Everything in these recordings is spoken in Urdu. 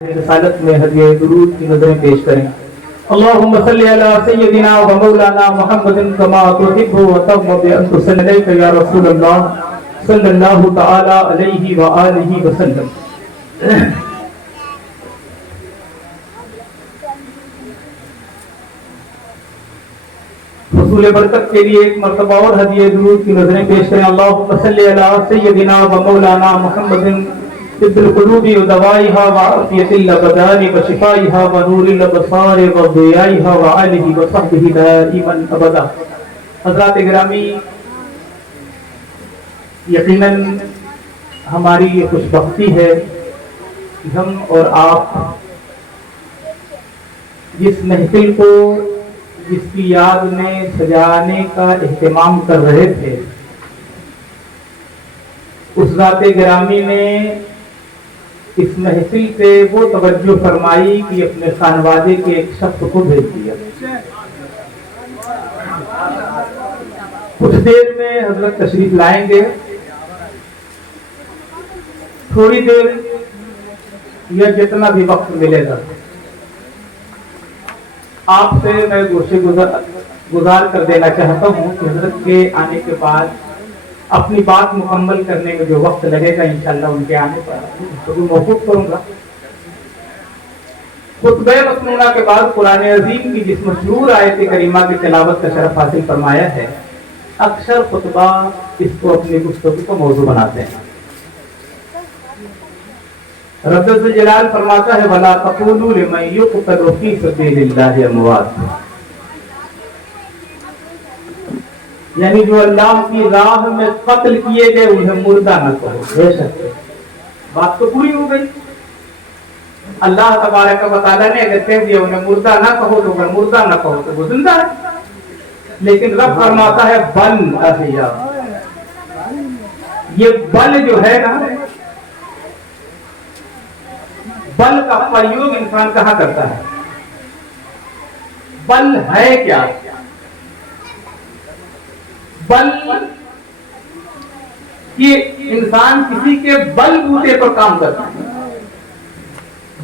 رسالت میں ہدیہ درود کی نظریں پیش کریں۔ اللہم صلی علی سیدنا و مولانا محمد کما تحب و ترضى ان تصلی علیک یا رسول اللہ صلی اللہ تعالی علیہ وآلہ وسلم۔ حصول برکت کے لیے ایک مرتبہ اور ہدیہ درود کی نظریں پیش کریں۔ اللہم صلی علی سیدنا و مولانا محمد طب القلوب ودوائها وعافیت الابدان وشفائها ونور الابصار وضیائها وآلہ وصحبہ دائما ابدا۔ حضرات گرامی، یقیناً ہماری خوش بختی ہے کہ ہم اور آپ جس محفل کو جس کی یاد میں سجانے کا اہتمام کر رہے تھے، اس ذات گرامی نے اس محفل پہ وہ توجہ فرمائی کہ اپنے خانوادے کے ایک شخص کو بھیج دیا۔ کچھ دیر میں حضرت تشریف لائیں گے، تھوڑی دیر یا جتنا بھی وقت ملے گا آپ سے میں گزار کر دینا چاہتا ہوں کہ حضرت کے آنے کے بعد اپنی بات مکمل کرنے میں جو وقت لگے گا انشاءاللہ ان کے آنے پر موقوف کروں گا۔ خطبہ مسنونہ کے بعد قرآن عظیم کی جس مشہور آیت کریمہ کی تلاوت کا شرف حاصل فرمایا ہے، اکثر خطبہ اس کو اپنی گفتگو کا موضوع بناتے ہیں۔ رب الجلال فرماتا ہے وَلَا تَقُولُوا لِمَن يُقْتَلُ فِي سَبِيلِ اللَّهِ أَمْوَاتٌ، یعنی جو اللہ کی راہ میں قتل کیے گئے انہیں مردہ نہ کہو۔ بے شک بات تو پوری ہو گئی۔ اللہ تبارک و تعالیٰ نے اگر کہہ دیا انہیں مردہ نہ کہو تو اگر مردہ نہ کہو تو وہ زندہ ہے، لیکن رب فرماتا ہے بل احیاء۔ یہ بل جو ہے نا، بل کا پریوگ انسان کہاں کرتا ہے؟ بل ہے کیا؟ بل یہ انسان کسی کے بل بوتے پر کام کرتا ہے۔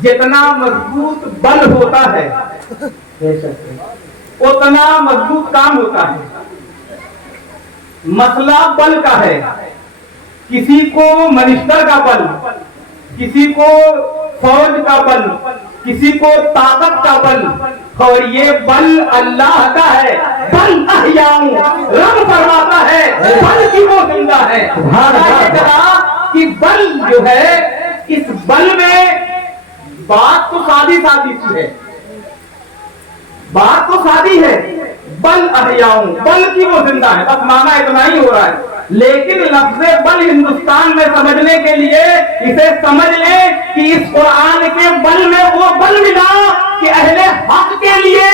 جتنا مضبوط بل ہوتا ہے اتنا مضبوط کام ہوتا ہے۔ مسئلہ بل کا ہے، کسی کو منسٹر کا بل، کسی کو فوج کا بل، کسی کو طاقت کا بل، اور یہ بل اللہ کا ہے۔ بل احیاء، رب فرماتا ہے بل کی وہ زندہ ہے۔ کہ بل جو ہے، اس بل میں بات تو سادی سی ہے، بات تو سادی ہے، بل احیاء، بل کی وہ زندہ ہے، بس معنی اتنا ہی ہو رہا ہے۔ لیکن لفظ بل ہندوستان میں سمجھنے کے لیے اسے سمجھ لیں کہ اس قرآن کے بل میں وہ بل ملا کہ اہل حق کے لیے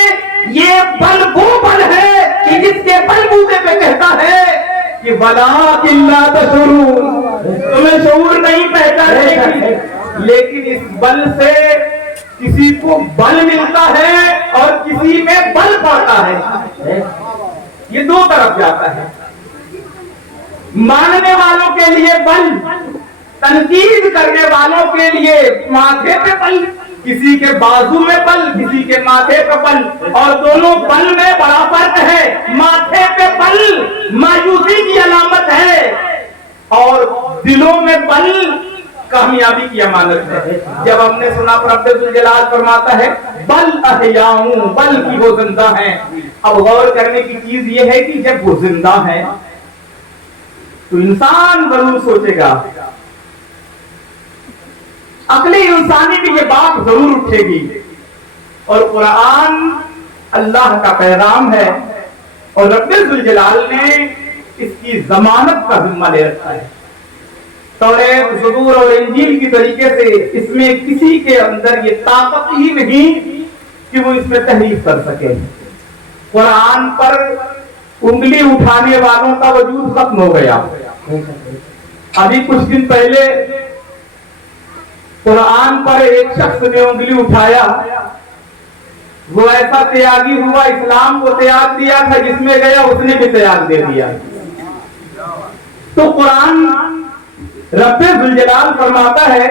یہ بل وہ بل ہے کہ جس کے بل بوتے پہ کہتا ہے کہ وَلَٰكِن لَا تَشْعُرُونَ، تمہیں شعور نہیں پہچانے کی۔ لیکن اس بل سے کسی کو بل ملتا ہے اور کسی میں بل پڑتا ہے، یہ دو طرف جاتا ہے۔ ماننے والوں کے لیے بل، تنقید کرنے والوں کے لیے ماتھے پہ بل، کسی کے بازو میں بل، کسی کے ماتھے پہ بل، اور دونوں بل میں بڑا فرق ہے۔ ماتھے پہ بل مایوسی کی علامت ہے اور دلوں میں بل کامیابی کی امانت ہے۔ جب ہم نے سنا رب الجلال فرماتا ہے بل احیاء، بل کی وہ زندہ ہیں، اب غور کرنے کی چیز یہ ہے کہ جب وہ زندہ ہیں تو انسان ضرور سوچے گا، عقلی انسانی بھی یہ بات ضرور اٹھے گی، اور قرآن اللہ کا پیغام ہے اور رب الجلال نے اس کی ضمانت کا ذمہ لے رکھا ہے۔ توریت، زبور اور انجیل کی طریقے سے اس میں کسی کے اندر یہ طاقت ہی نہیں کہ وہ اس میں تحریف کر سکے۔ قرآن پر انگلی اٹھانے والوں کا وجود ختم ہو گیا۔ ابھی کچھ دن پہلے قرآن پر ایک شخص نے انگلی اٹھایا، وہ ایسا تیاگی ہوا، اسلام کو تیاگ دیا تھا، جس میں گیا اس نے بھی تیاگ دے دیا۔ تو قرآن رب ذوالجلال فرماتا ہے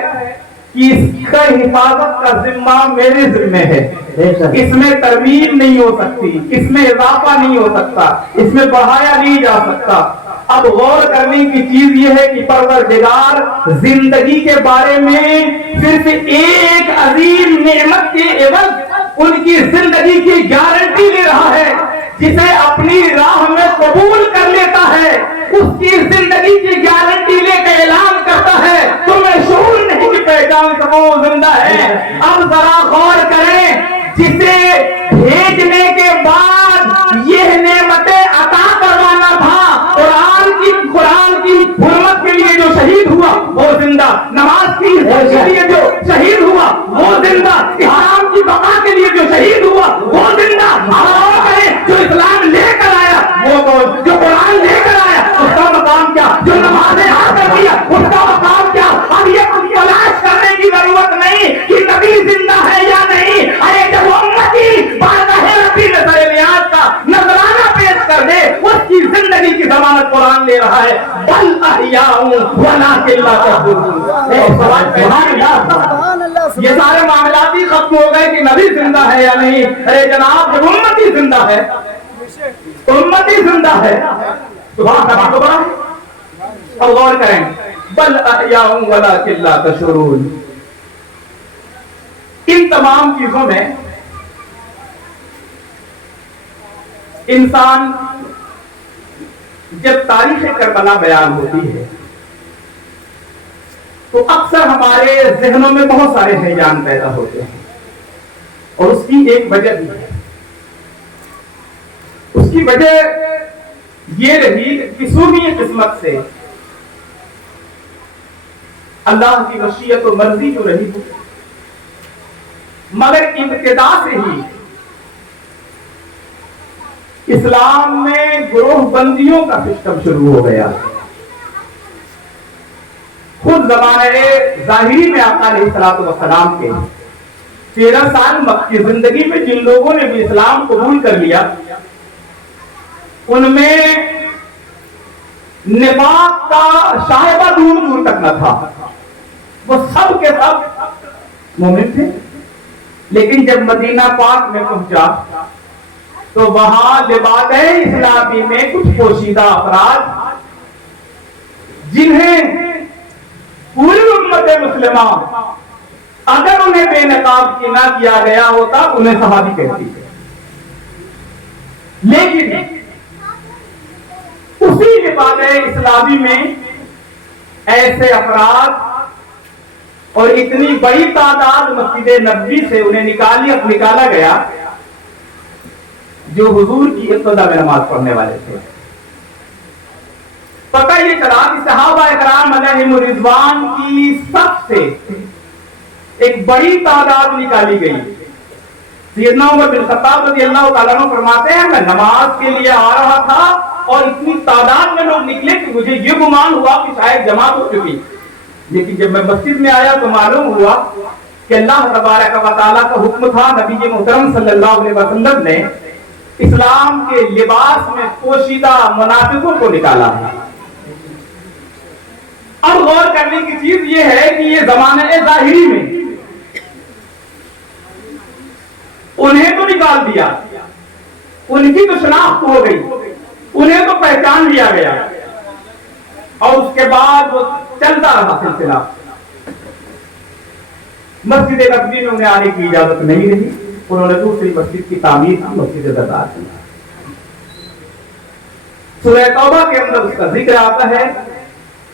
کہ اس کا حفاظت کا ذمہ میرے ذمہ ہے، اس میں ترمیم نہیں ہو سکتی، اس میں اضافہ نہیں ہو سکتا، اس میں بڑھایا نہیں جا سکتا۔ اب غور کرنے کی چیز یہ ہے کہ پروردگار زندگی کے بارے میں صرف ایک عظیم نعمت کے عوض ان کی زندگی کی گارنٹی لے رہا ہے۔ جسے اپنی راہ میں قبول کر لیتا ہے اس کی زندگی کی گارنٹی لے کے اعلان کرتا ہے تمہیں شعور نہیں کہ پہچان سکو زندہ ہے۔ اب ذرا غور کریں، جسے بھیجنے کے بعد یہ نعمتیں عطا کروانا تھا، قرآن کی حرمت کے لیے جو شہید ہوا وہ زندہ، نماز کی کے لیے جو شہید ہوا وہ زندہ، اسلام کی بقا کے لیے جو شہید ہوا وہ زندہ، جو اسلام لے کر آیا وہ جو قرآن لے کر آیا اس کا مقام کیا، جو نمازیں حاصل کیا اس کا مقام کیا۔ اب یہ تلاش کرنے کی ضرورت نہیں کہ نبی زندہ ہے یا نہیں، ارے جب امتی بارگاہ ربی نظر نیاز کا نذرانہ پیش کر دے اس کی زندگی کی ضمانت قرآن لے رہا ہے۔ بل احیاء ولکن لا تشعرون۔ یہ سارے معاملات ہی ختم ہو گئے کہ نبی زندہ ہے یا نہیں، ارے جناب جب امتی زندہ ہے، امتی زندہ ہے، سبحان اللہ بڑا اور غور کریں، بل احیاء ولکن لا تشعرون۔ ان تمام چیزوں میں انسان جب تاریخ کربلا بیان ہوتی ہے تو اکثر ہمارے ذہنوں میں بہت سارے ہیجان پیدا ہوتے ہیں، اور اس کی ایک وجہ بھی ہے۔ اس کی وجہ یہ رہی کہ سونی قسمت سے اللہ کی مشیت و مرضی جو رہی مگر ابتدا سے ہی اسلام میں گروہ بندیوں کا سسٹم شروع ہو گیا۔ خود زمانے ظاہری میں آقا علیہ الصلوۃ والسلام کے 13 سال مکی زندگی میں جن لوگوں نے بھی اسلام قبول کر لیا ان میں نفاق کا شائبہ دور دور تک نہ تھا، وہ سب کے سب مومن تھے۔ لیکن جب مدینہ پاک میں پہنچا تو وہاں لباس اسلامی میں کچھ پوشیدہ افراد جنہیں پوری امت مسلمہ اگر انہیں بے نقاب نہ کیا گیا ہوتا انہیں صحابی کہتی ہے، لیکن اسی لباس اسلامی میں ایسے افراد اور اتنی بڑی تعداد مسجد نبوی سے انہیں نکالا گیا جو حضور کی ابتدا میں نماز پڑھنے والے تھے۔ پتہ یہ چلا کہ صحابہ اکرام علیہم رضوان کی صف سے ایک بڑی تعداد نکالی گئی۔ سیدنا عمر بن خطاب رضی اللہ تعالیٰ عنہ فرماتے ہیں میں نماز کے لیے آ رہا تھا اور اتنی تعداد میں لوگ نکلے کہ مجھے یہ گمان ہوا کہ شاید جماعت ہو چکی، لیکن جب میں مسجد میں آیا تو معلوم ہوا کہ اللہ تبارک و تعالیٰ کا حکم تھا، نبی محترم صلی اللہ علیہ وسلم نے اسلام کے لباس میں پوشیدہ منافقوں کو نکالا ہے۔ اب غور کرنے کی چیز یہ ہے کہ یہ زمانے ظاہری میں انہیں تو نکال دیا، ان کی تو شناخت ہو گئی، انہیں تو پہچان لیا گیا، اور اس کے بعد وہ چلتا رہا سلسلہ۔ مسجد نبوی میں انہیں آنے کی اجازت نہیں رہی، انہوں نے دوسری مسجد کی تعمیر کی، مسجد زرار کی۔ سورہ توبہ کے اندر اس کا ذکر آتا ہے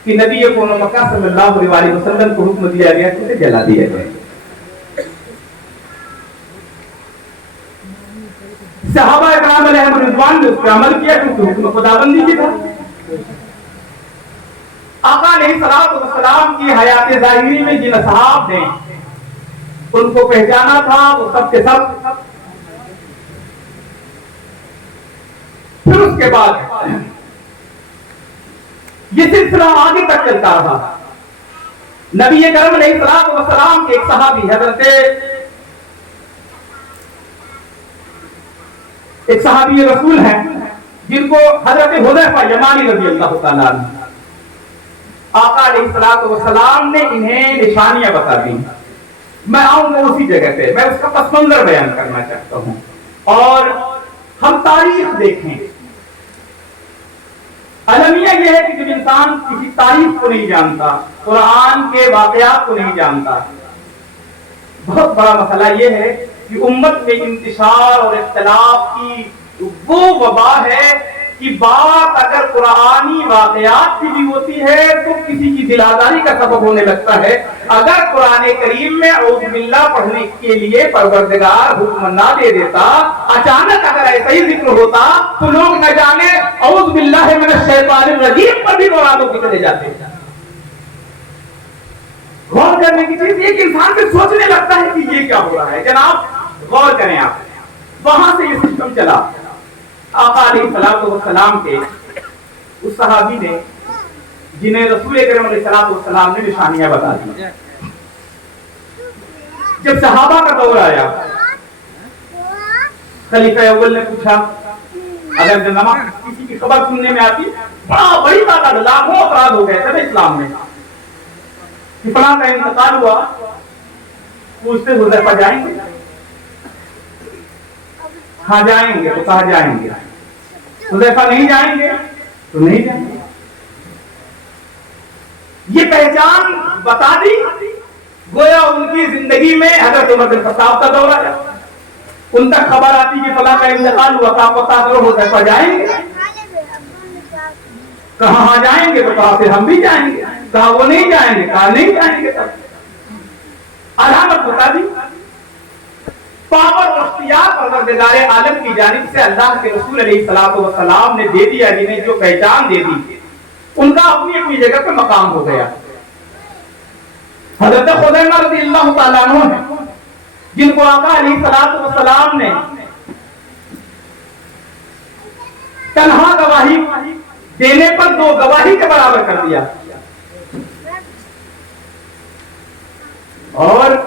کہ نبی کون مکہ صلی اللہ علیہ وسلم کو حکم دیا گیا کہ اسے جلا دیا جائے۔ صحابہ اکرام علیہم رضوان نے اس پر عمل کیا کیونکہ حکم خداوندی کی تھا۔ آقا علیہ الصلوۃ والسلام کی حیات ظاہری میں جن اصحاب نے ان کو پہچانا تھا وہ سب کے سب، پھر اس کے بعد یہ سلسلہ آگے تک چلتا رہا۔ نبی کرم علیہ الصلوۃ والسلام کے ایک صحابی ایک صحابی رسول ہیں جن کو حضرت حذیفہ یمانی رضی اللہ تعالیٰ عنہ آقا علیہ السلام نے انہیں نشانیاں بتا دی. میں آؤں گا اسی جگہ پہ, میں اس کا پس منظر بیان کرنا چاہتا ہوں. اور ہم تاریخ دیکھیں. المیہ یہ ہے کہ جب انسان کسی تاریخ کو نہیں جانتا, قرآن کے واقعات کو نہیں جانتا, بہت بڑا مسئلہ یہ ہے کہ امت میں انتشار اور اختلاف کی وہ وبا ہے کہ بات اگر قرآنی واقعات کی بھی ہوتی ہے تو کسی کی دل آزاری کا سبب ہونے لگتا ہے. اگر قرآن کریم میں اعوذ باللہ پڑھنے کے لیے پروردگار حکم نہ دے دیتا, اچانک اگر ایسا ہی ذکر ہوتا تو لوگ نہ جانے اعوذ باللہ من الشیطان الرجیم پر بھی مرادوں کی چلے جاتے. غور کرنے کی چیز یہ کہ انسان سے سوچنے لگتا ہے کہ یہ کیا ہو رہا ہے. جناب غور کریں آپ, وہاں سے یہ سسٹم چلا. آقا علیہ السلام کے اس صحابی نے جنہیں رسول کریم علیہ السلام نے نشانیاں بتا دی. جب صحابہ کا دور آیا, خلیفہ اول نے پوچھا, اگر جناب کسی کی خبر سننے میں آتی, بڑی تعداد لاکھوں افراد ہو گئے تھے اسلام میں, فلاں کا انتقال ہوا, پوچھتے حذیفہ جائیں گے؟ ہاں جائیں گے. تو کہا جائیں گے. حذیفہ نہیں جائیں گے تو نہیں جائیں گے. یہ پہچان بتا دی, گویا ان کی زندگی میں حضرت عمر بن خطاب کا دور آیا, ان تک خبر آتی کہ فلاں کا انتقال ہوا, کا پتا کرو حذیفہ جائیں گے. کہاں ہاں جائیں گے, تو کہا پھر ہم بھی جائیں گے. کہا وہ نہیں جائیں گے, کہا نہیں جائیں گے. تب علامت بتا دی. پاور اور اختیار پروردگار عالم کی جانب سے اللہ کے رسول علیہ السلام نے دے دیا, جنہیں جو پہچان دے دی ان کا اپنی اپنی جگہ پہ مقام ہو گیا. حضرت خزیمہ رضی اللہ تعالیٰ عنہ ہیں, جن کو آقا علیہ السلام نے تنہا گواہی دینے پر 2 گواہی کے برابر کر دیا. اور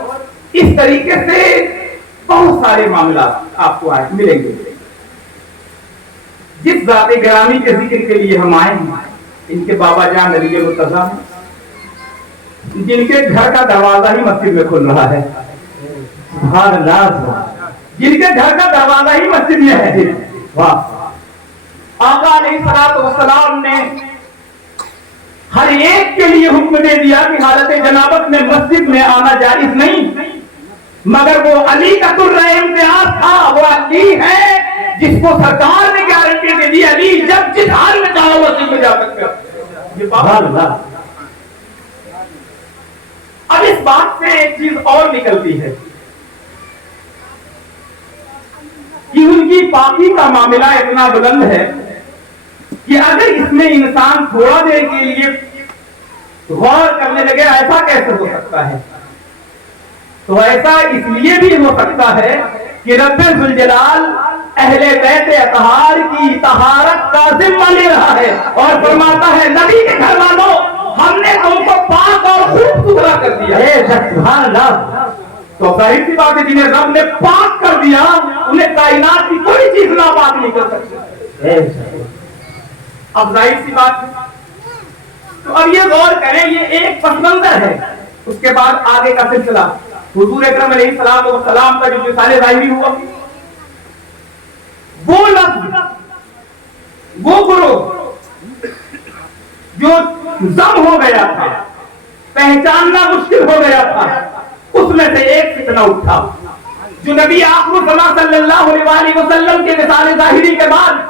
اس طریقے سے بہت سارے معاملات آپ کو ملیں گے. جس ذات گرامی کے ذکر کے لیے ہم آئے ہیں, ان کے بابا جان علی مرتضیٰ ہیں, جن کے گھر کا دروازہ ہی مسجد میں کھل رہا ہے. سبحان اللہ, جن کے گھر کا دروازہ ہی مسجد میں ہے. واہ. آقا علیہ السلام نے ہر ایک کے لیے حکم دے دیا کہ حالت جنابت میں مسجد میں آنا جائز نہیں, مگر وہ علی کا قرۂ امتیاز تھا. وہ علی ہے جس کو سرکار نے گارنٹی دے دی, علی جب جس حال میں چاہو مسجد میں جا سکتے ہو. اب اس بات سے ایک چیز اور نکلتی ہے کہ ان کی پاکی کا معاملہ اتنا بلند ہے کہ اگر اس میں انسان تھوڑا دیر کے لیے غور کرنے لگے ایسا کیسے ہو سکتا ہے, تو ایسا اس لیے بھی ہو سکتا ہے کہ رب ذوالجلال اہل بیت اطہار کی طہارت کا ذمہ لے رہا ہے اور فرماتا ہے نبی کے گھر والوں ہم نے تم کو پاک اور خوب ستھرا کر دیا. سبحان اللہ. تو ظاہر سی بات ہے جنہیں رب نے پاک کر دیا انہیں کائنات کی کوئی چیز ناپاک نہیں کر سکتی. اب ظاہر سی بات ہے. تو اب یہ غور کریں, یہ ایک پس منظر ہے. اس کے بعد آگے کا سلسلہ حضور اکرم علیہ السلام کا جو مثال ظاہری ہوا, وہ لفظ, وہ گروہ جو ضم ہو گیا تھا, پہچاننا مشکل ہو گیا تھا, اس میں سے ایک فتنہ اٹھا جو نبی آخر الزمان صلی اللہ علیہ وسلم کے مثال ظاہری کے بعد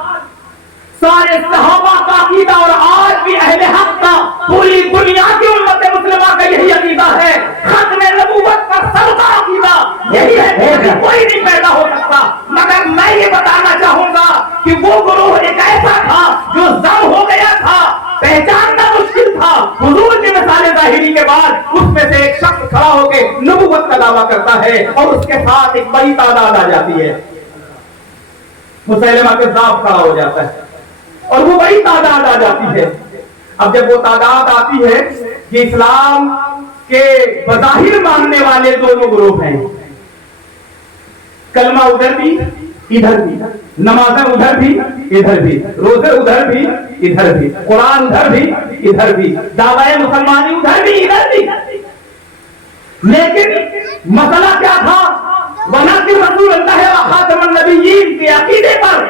سارے صحابہ کا عقیدہ اور آج بھی اہل حق کا, پوری دنیا کی امت مسلمہ کا یہی عقیدہ ہے. ختم نبوت کا سب کا عقیدہ یہی ہے کہ کوئی نہیں پیدا ہو سکتا. مگر میں یہ بتانا چاہوں گا کہ وہ گروہ ایک ایسا تھا جو ضم ہو گیا تھا, پہچاننا مشکل تھا. حضور کے مثال ظاہری کے بعد اس میں سے ایک شخص کھڑا ہو کے نبوت کا دعویٰ کرتا ہے اور اس کے ساتھ ایک بڑی تعداد آ جاتی ہے. مسیلمہ کذاب کھڑا ہو جاتا ہے اور وہ بڑی تعداد آ جاتی ہے. اب جب وہ تعداد آتی ہے کہ اسلام کے بظاہر ماننے والے دونوں گروہ ہیں, کلمہ ادھر بھی ادھر بھی, نمازیں ادھر بھی ادھر بھی, روزے ادھر بھی ادھر بھی, قرآن ادھر بھی ادھر بھی, دعوائے مسلمانی ادھر بھی ادھر بھی. لیکن مسئلہ کیا تھا؟ ولکن رسول اللہ خاتم النبیین کے عقیدے پر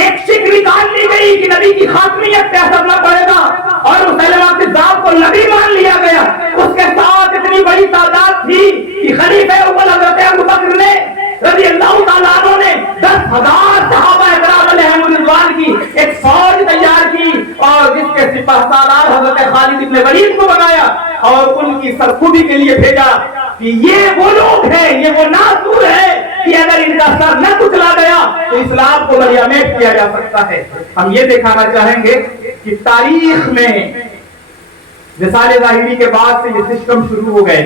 ایک شک نکال لی گئی کہ نبی کی خاتمیت پہ اثر نہ پڑے گا, اور مسلمہ کذاب کو نبی مان لیا گیا. اس کے ساتھ اتنی بڑی تعداد تھی کہ خلیفہ اول حضرت ابوبکر نے رضی اللہ تعالیٰ عنہ نے 10,000 صحابہ اکرام علیہم رضوان کی ایک فوج تیار کی, اور جس کے سپہ سالار حضرت خالد بن ولید کو بنایا اور ان کی سرخوبی کے لیے بھیجا کہ یہ وہ لوگ ہیں, یہ وہ ناصور ہے کہ اگر ان کا سر نہ کچلا گیا تو اسلام کو مریمیٹ کیا جا سکتا ہے. ہم یہ دکھانا چاہیں گے کہ تاریخ میں رسالہ ظاہری کے بعد سے یہ سسٹم شروع ہو گئے,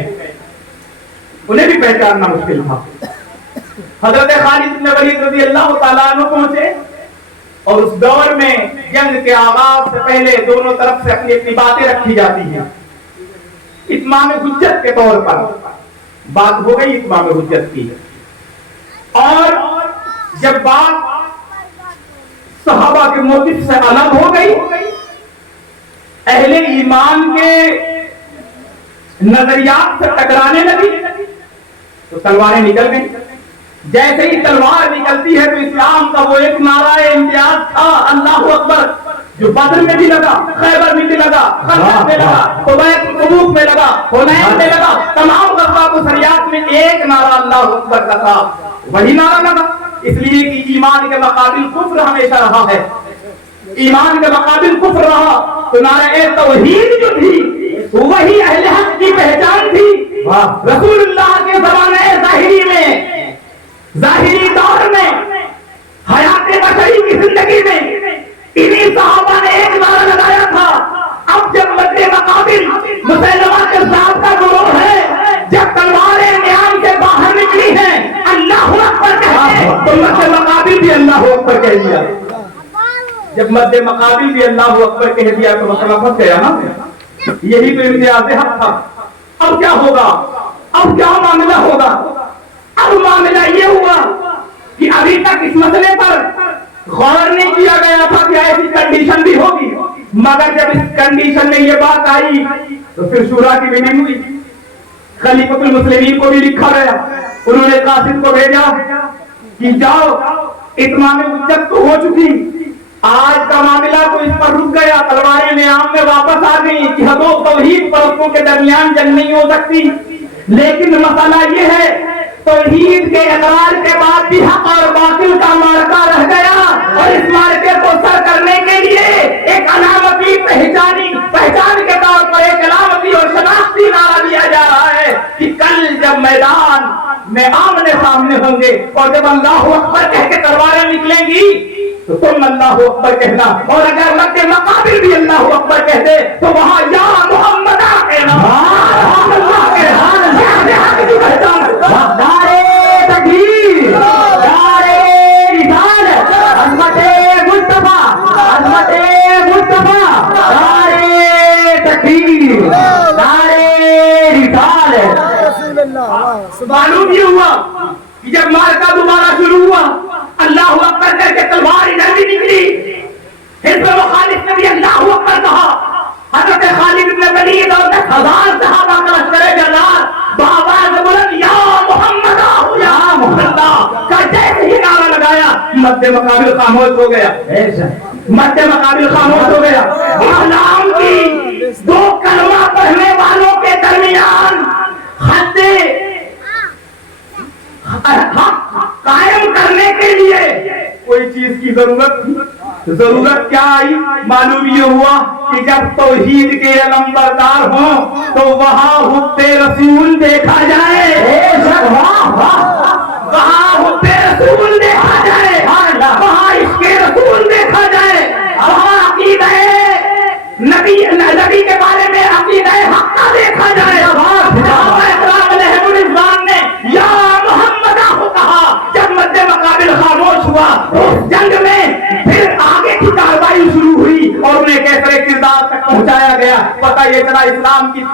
انہیں بھی پہچاننا مشکل تھا. حضرت خالد بن ولید رضی اللہ تعالیٰ عنہ پہنچے, اور اس دور میں جنگ کے آغاز سے پہلے دونوں طرف سے اپنی اپنی باتیں رکھی جاتی ہیں. اتمام حجت کے طور پر بات ہو گئی اتمام حجت کی, اور جب بات صحابہ کے موقف سے الگ ہو گئی, اہل ایمان کے نظریات سے ٹکرانے لگی, تو تلواریں نکل گئیں. جیسے ہی تلوار نکلتی ہے تو اسلام کا وہ ایک نعرہ امتیاز تھا, اللہ اکبر, جو بدر میں بھی لگا, خیبر میں بھی لگا, خندق میں لگا, تبوک میں لگا, حنین میں لگا, تمام غزوات و سریات میں ایک نعرہ اللہ اکبر کا تھا. وہی نعرہ لگا, اس لیے کہ ایمان کے مقابل کفر ہمیشہ رہا ہے. ایمان کے مقابل کفر رہا تو نعرہ توحید جو تھی وہی اہل حق کی پہچان تھی. رسول اللہ کے زمانے ظاہری میں, ظاہری دور میں, حیات بشری کی زندگی میں انہی صحابہ نے ایک نعرہ لگایا تھا. اب جب مد مقابل مسلمہ کے ساتھ کا گروہ ہے, جب تلواریں میان سے باہر نکلی ہیں, اللہ اکبر کہتے تو مد مقابل بھی اللہ اکبر کہہ دیا. جب مد مقابل بھی اللہ اکبر کہہ دیا تو مسئلہ پھنس گیا نا. یہی تو امتیاز حق تھا. اب کیا ہوگا, اب کیا معاملہ ہوگا؟ اب معاملہ یہ ہوا کہ ابھی تک اس مسئلے پر غور نہیں کیا گیا تھا کہ ایسی کنڈیشن بھی ہوگی, مگر جب اس کنڈیشن میں یہ بات آئی تو پھر شورا کی میٹنگ ہوئی. خلیفۃ المسلمین کو بھی لکھا گیا, انہوں نے قاصد کو بھیجا کہ جاؤ, اتمام حجت تو ہو چکی, آج کا معاملہ تو اس پر رک گیا, تلواریں نیام میں واپس آ گئی کہ حق و توحید پرستوں کے درمیان جنگ نہیں ہو سکتی. لیکن مسئلہ یہ ہے توحید کے اقرار کے بعد بھی حق اور باطل کا معرکہ رہ گیا, اور اس معرکے کو سر کرنے کے لیے ایک علامتی پہچان کے طور پر ایک علامتی اور شناختی نعرہ دیا جا رہا ہے کہ کل جب میدان میں آمنے سامنے ہوں گے اور جب اللہ اکبر کہہ کے تلواریں نکلیں گی تو تم اللہ اکبر کہنا, اور اگر مد مقابل بھی اللہ اکبر کہتے تو وہاں یا محمد کہنا. نعرے تکبیر, نعرے رسالت, عظمت مصطفیٰ, عظمت مصطفیٰ, نعرے تکبیر, نعرے رسالت. معلوم یہ ہوا کہ جب معرکہ دوبارہ شروع ہوا, اللہ اکبر کر کے تلوار ادھر بھی نکلی, حزب مخالف نے بھی اللہ اکبر کہا. حضرت خالد بن ولید اور 10,000 صحابہ کا لشکر جلال بآواز بلند یا محمد یا محمد کا جیسے ہی نعرہ لگایا, مد مقابل خاموش ہو گیا, مد مقابل خاموش ہو گیا. اسلام کی دو کلمہ پڑھنے والوں کے درمیان حد قائم کرنے کے لیے کوئی چیز کی ضرورت کیا آئی؟ معلوم یہ ہوا کہ جب توحید کے علمبردار ہوں تو وہاں حب رسول دیکھا جائے, وہاں حب رسول دیکھا جائے, وہاں عشق رسول دیکھا جائے, وہاں عقیدہ نبی کے بارے میں عقیدہ حق کا دیکھا جائے. یا محمد کہا, جب مد مقابل خاموش ہوا اس جنگ میں پھر آگے کی کارروائی شروع ہوئی اور انہیں کیسے کردار تک پہنچایا گیا. پتہ یہ چلا اسلام کی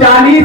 40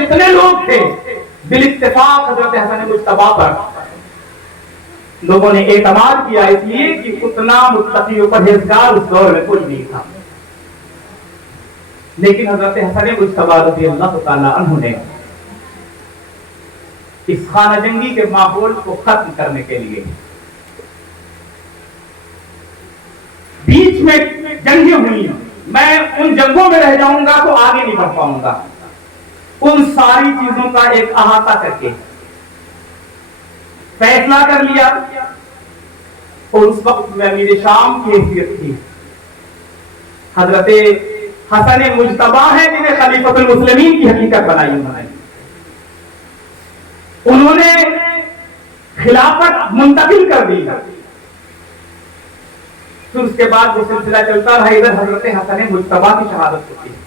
جتنے لوگ تھے بالاتفاق حضرت حسن مجتبی پر لوگوں نے اعتماد کیا، اس لیے کہ اتنا متقی و پرہیزگار اس دور میں کوئی نہیں تھا۔ لیکن حضرت حسن مجتبی رضی اللہ تعالی عنہ نے اس خانہ جنگی کے ماحول کو ختم کرنے کے لیے، بیچ میں جنگیں ہوئی، میں ان جنگوں میں رہ جاؤں گا تو آگے نہیں بڑھ پاؤں گا، ان ساری چیزوں کا ایک احاطہ کر کے فیصلہ کر لیا۔ اور اس وقت میں امیر شام کی حیثیت تھی، حضرت حسن مجتبی ہے جنہیں خلیفۃ المسلمین کی حقیقت بنائی انہوں نے خلافت منتقل کر دی۔ پھر اس کے بعد وہ سلسلہ چلتا رہا، ادھر حضرت حسن مجتبی کی شہادت ہوتی ہے،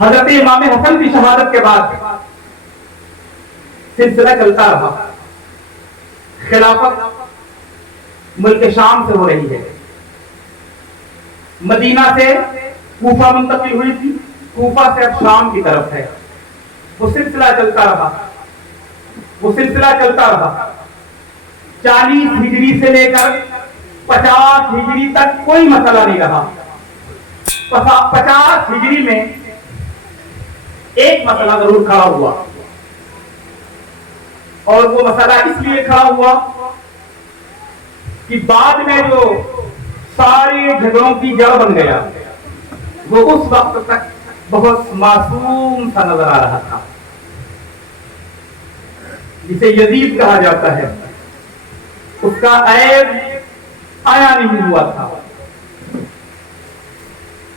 حضرت امام حسن کی شہادت کے بعد سلسلہ چلتا رہا، خلافت ملک شام سے ہو رہی ہے، مدینہ سے کوفہ منتقل ہوئی تھی، کوفہ سے اب شام کی طرف ہے۔ وہ سلسلہ چلتا رہا، وہ سلسلہ چلتا رہا، 40 ہجری سے لے کر 50 ہجری تک کوئی مسئلہ نہیں رہا۔ 50 ہجری میں ایک مسئلہ ضرور کھڑا ہوا، اور وہ مسئلہ اس لیے کھڑا ہوا کہ بعد میں جو سارے جھگڑوں کی جڑ بن گیا وہ اس وقت تک بہت معصوم سا نظر آ رہا تھا، جسے یزید کہا جاتا ہے، اس کا عیب آیا نہیں ہوا تھا۔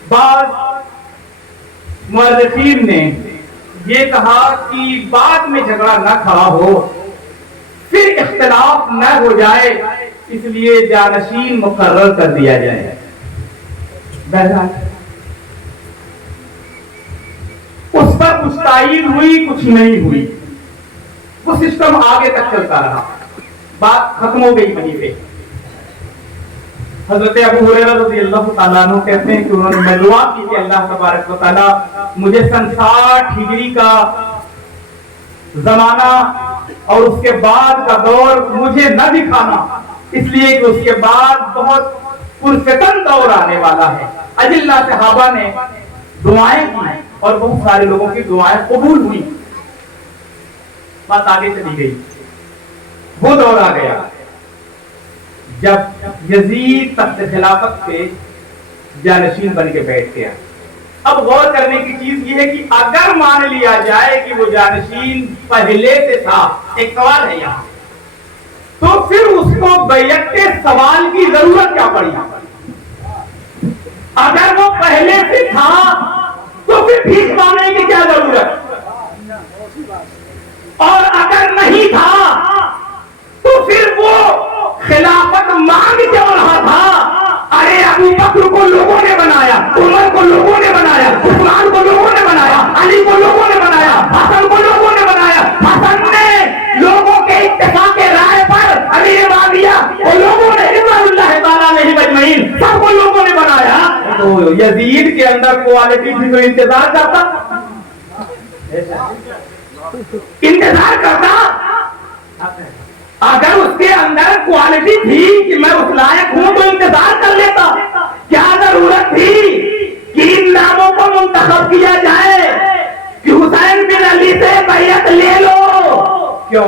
بعض مورخین نے یہ کہا کہ بعد میں جھگڑا نہ کھڑا ہو، پھر اختلاف نہ ہو جائے، اس لیے جانشین مقرر کر دیا جائے۔ بہرحال اس پر کچھ تائید ہوئی، کچھ نہیں ہوئی، وہ سسٹم آگے تک چلتا رہا، بات ختم ہو گئی وہیں پہ۔ حضرت ابو ہریرہ رضی اللہ تعالیٰ عنہ کہتے ہیں کہ انہوں نے دعا کی کہ اللہ تبارک و تعالیٰ مجھے 60 ہجری کا زمانہ اور اس کے بعد کا دور مجھے نہ دکھانا، اس لیے کہ اس کے بعد بہت پرفتن دور آنے والا ہے۔ اجلہ صحابہ نے دعائیں کی اور بہت سارے لوگوں کی دعائیں قبول ہوئی، بات آگے چلی گئی۔ وہ دور آ گیا جب یزید تخت خلافت سے جانشین بن کے بیٹھ گیا۔ اب غور کرنے کی چیز یہ ہے کہ اگر مان لیا جائے کہ وہ جانشین پہلے سے تھا، ایک سوال ہے یہاں، تو پھر اس کو بیعت کے سوال کی ضرورت کیا پڑی؟ اگر وہ پہلے سے تھا تو پھر بھیک مانگنے کی کیا ضرورت؟ اور اگر نہیں تھا تو پھر وہ خلافت مانگ کیوں رہا تھا؟ ارے ابو بکر کو لوگوں نے بنایا، عمر کو لوگوں نے بنایا، عثمان کو لوگوں نے بنایا، علی کو لوگوں نے بنایا، حسن کو لوگوں نے بنایا، حسن نے لوگوں کے اتفاق رائے پر امیر معاویہ کو لوگوں نے رضوان اللہ تعالیٰ علیہ اجمعین سب کو لوگوں نے بنایا۔ تو یزید کے اندر کوالٹی بھی تو انتظار کرتا، انتظار کرتا۔ اگر اس کے اندر کوالٹی تھی کہ میں اس لائق ہوں تو انتظار کر لیتا۔ کیا ضرورت تھی کہ ان ناموں کو منتخب کیا جائے کہ حسین بن علی سے بیعت لے لو؟ کیوں؟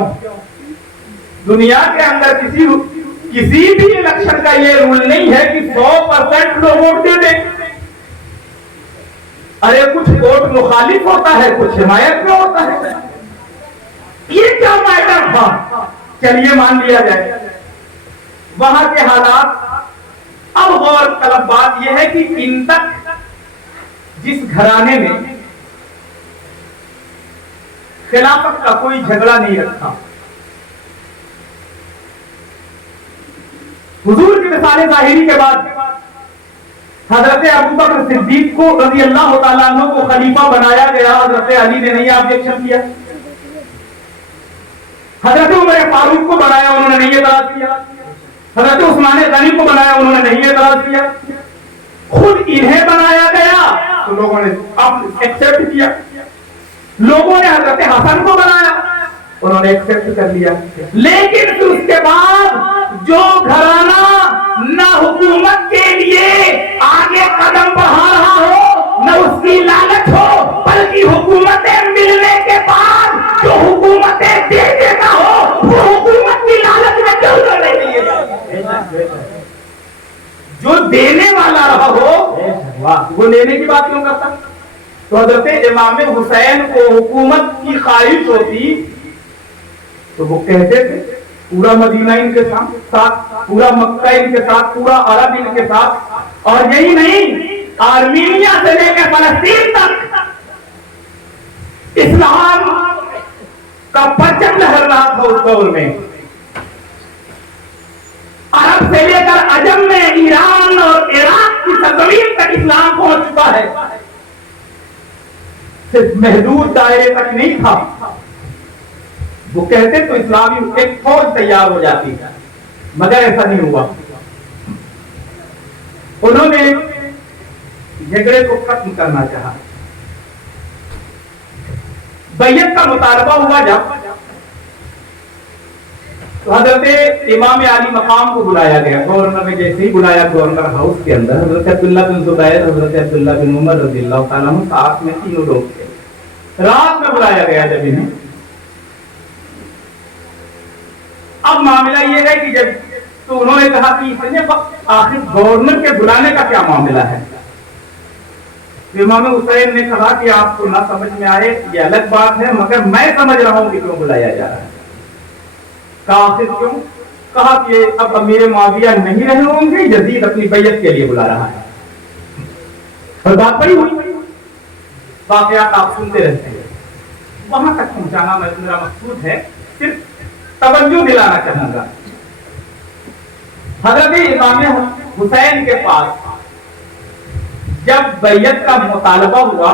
دنیا کے اندر کسی بھی الیکشن کا یہ رول نہیں ہے کہ 100% لوگ ووٹ دے دیں۔ ارے کچھ ووٹ مخالف ہوتا ہے، کچھ حمایت میں ہوتا ہے، یہ کیا میٹر تھا؟ چلیے مان لیا جائے وہاں کے حالات۔ اب غور طلب بات یہ ہے کہ ان تک جس گھرانے نے خلافت کا کوئی جھگڑا نہیں رکھا، حضور کی مثال ظاہری کے بعد حضرت ابو بکر صدیق کو رضی اللہ تعالیٰ عنہ کو خلیفہ بنایا گیا، حضرت علی نے نہیں آبجیکشن کیا، حضرت عمر فاروق کو بنایا، انہوں نے نہیں اعتراض کیا، حضرت عثمان غنی کو بنایا، انہوں نے نہیں اعتراض کیا، خود انہیں بنایا گیا تو لوگوں نے اب ایکسپٹ کیا، لوگوں نے حضرت حسن کو بنایا، انہوں نے ایکسپٹ کر لیا، لیکن پھر اس کے بعد جو گھرانہ نہ حکومت کے لیے آگے قدم بڑھا رہا ہو، نہ اس کی لالچ ہو، بلکہ حکومتیں ملنے کے بعد جو حکومتیں دے دیتا ہو، وہ حکومت کی لالچ میں کیوں کرنے کے لیے جو دینے والا رہا ہو وہ لینے کی بات کیوں کرتا؟ تو حضرت امام حسین کو حکومت کی خواہش ہوتی تو وہ کہتے تھے پورا مدینہ ان کے ساتھ، پورا مکہ ان کے ساتھ، پورا عرب ان کے ساتھ، اور یہی نہیں آرمینیا سے لے کے فلسطین تک اسلام کا پرچم لہر رہا تھا اس دور میں، عرب سے لے کر عجم میں، ایران اور عراق کی سرزمین تک اسلام پہنچ چکا ہے، صرف محدود دائرے تک نہیں تھا۔ وہ کہتے تو اسلامی ایک فوج تیار ہو جاتی، مگر ایسا نہیں ہوا۔ انہوں نے جھگڑے کو ختم کرنا چاہا، بیعت کا مطالبہ ہوا جب تو حضرت امام علی مقام کو بلایا گیا، گورنر نے جیسے ہی بلایا گورنر ہاؤس کے اندر، حضرت عبداللہ بن زبیر، حضرت عبداللہ بن عمر رضی اللہ تعالیٰ عنہ ساتھ میں تینوں لوگ تھے، رات میں بلایا گیا جب انہیں۔ اب معاملہ یہ ہے کہ جب تو انہوں نے کہا کہ اتنے وقت آخر گورنر کے بلانے کا کیا معاملہ ہے؟ امام حسین نے کہا کہ آپ کو نہ سمجھ میں آئے یہ الگ بات ہے، مگر میں سمجھ رہا ہوں کہ کیوں بلایا جا رہا ہے۔ کہا آخر کیوں؟ کہا کہ اب امیر معاویہ نہیں رہے ہوں گے، یزید اپنی بیعت کے لیے بلا رہا ہے، اور بات بڑی ہوئی، واقعات آپ سنتے رہتے ہیں، وہاں تک پہنچانا میرا مقصود ہے، صرف توجہ دلانا چاہوں گا۔ حضرت امام حسین کے پاس جب بیعت کا مطالبہ ہوا